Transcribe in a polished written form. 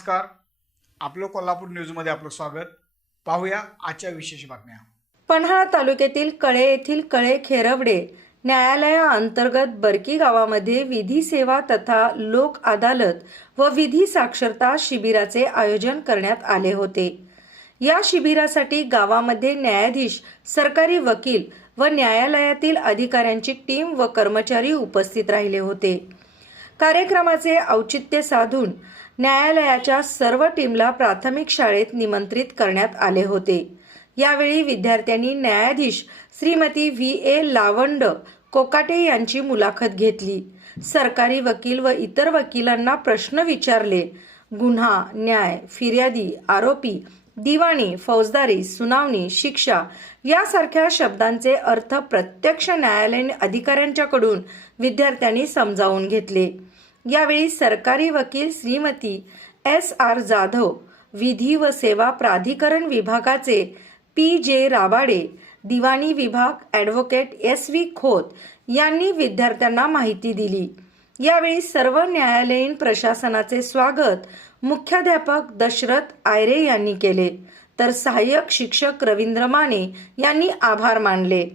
नमस्कार. आपलं कोल्हापूर न्यूजमध्ये आपलं स्वागत. पाहूया आजच्या विशेष बातम्या. पन्हाळा तालुक्यातील कळे येथील कळे खेरवडे न्यायालयाअंतर्गत बरकी गावामध्ये विधी सेवा तथा लोक अदालत व विधी साक्षरता शिबिराचे आयोजन करण्यात आले होते. या शिबिरासाठी गावामध्ये न्यायाधीश, सरकारी वकील व न्यायालयातील अधिकाऱ्यांची टीम व कर्मचारी उपस्थित राहिले होते. कार्यक्रमाचे औचित्य साधून न्यायालयाच्या सर्व टीमला प्राथमिक शाळेत निमंत्रित करण्यात आले होते. यावेळी विद्यार्थ्यांनी न्यायाधीश श्रीमती V.A. लावंड कोकाटे यांची मुलाखत घेतली. सरकारी वकील व इतर वकिलांना प्रश्न विचारले. गुन्हा, न्याय, फिर्यादी, आरोपी, दिवाणी, फौजदारी, सुनावणी, शिक्षा यासारख्या शब्दांचे अर्थ प्रत्यक्ष न्यायालयीन अधिकाऱ्यांच्याकडून विद्यार्थ्यांनी समजावून घेतले. यावेळी सरकारी वकील श्रीमती S.R. जाधव, विधी व सेवा प्राधिकरण विभागाचे P.J. राबाडे, दिवाणी विभाग ॲडव्होकेट S.V. खोत यांनी विद्यार्थ्यांना माहिती दिली. यावेळी सर्व न्यायालयीन प्रशासनाचे स्वागत मुख्याध्यापक दशरथ आयरे यांनी केले, तर सहाय्यक शिक्षक रवींद्र माने यांनी आभार मानले.